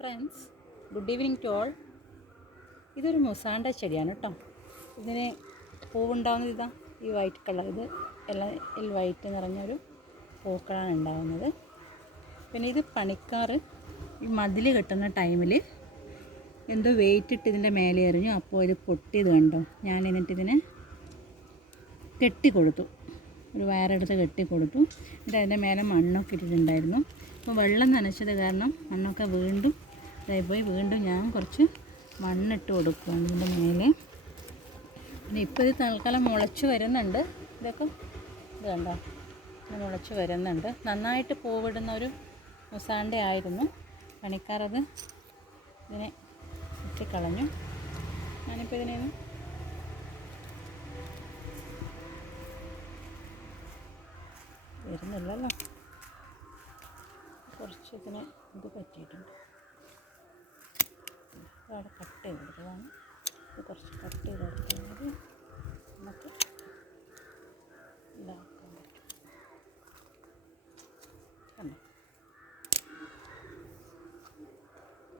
Friends, good evening to all. ഇതൊരു മുസാണ്ട ചെടിയാണ് കേട്ടോ. ഇതിന് പൂവുണ്ടാകുന്നത് ഇതാ ഈ വൈറ്റ് കളർ, ഇത് എല്ലാം വൈറ്റ് നിറഞ്ഞൊരു പൂക്കളാണ് ഉണ്ടാകുന്നത്. പിന്നെ ഇത് പണിക്കാർ ഈ മതിൽ കെട്ടുന്ന ടൈമിൽ എന്തോ വെയിറ്റ് ഇട്ട് ഇതിൻ്റെ മേലെ എറിഞ്ഞു. അപ്പോൾ ഇത് പൊട്ടിയത് കണ്ടോ. ഞാൻ എന്നിട്ടിതിനെ കെട്ടിക്കൊടുത്തു, ഒരു വയറെടുത്ത് കെട്ടിക്കൊടുത്തു. എന്നിട്ട് അതിൻ്റെ മേലെ മണ്ണൊക്കെ ഇട്ടിട്ടുണ്ടായിരുന്നു. അപ്പോൾ വെള്ളം നനച്ചത് കാരണം മണ്ണൊക്കെ വീണ്ടും ഇതായിപ്പോയി. വീണ്ടും ഞാൻ കുറച്ച് മണ്ണിട്ട് കൊടുക്കുകയാണ് ഇതിൻ്റെ മേലെ. പിന്നെ ഇപ്പോൾ ഇത് തൽക്കാലം മുളച്ച് വരുന്നുണ്ട്. ഇതൊക്കെ ഇത് കണ്ടോ, ഇത് മുളച്ച് വരുന്നുണ്ട്. നന്നായിട്ട് പൂവിടുന്ന ഒരു മുസാണ്ട ആയിരുന്നു. പണിക്കാരത് ഇതിനെ കുത്തിക്കളഞ്ഞു. ഞാനിപ്പോൾ ഇതിനെ വരുന്നില്ലല്ലോ, കുറച്ച് ഇതിന് ഇത് പറ്റിയിട്ടുണ്ട്. അവിടെ കട്ട് ചെയ്ത് കൊടുത്തതാണ്. ഇത് കുറച്ച് കട്ട് ചെയ്ത് കൊടുത്താൽ മതി, നമുക്ക് ഇതാക്കാൻ പറ്റും. കണ്ടോ.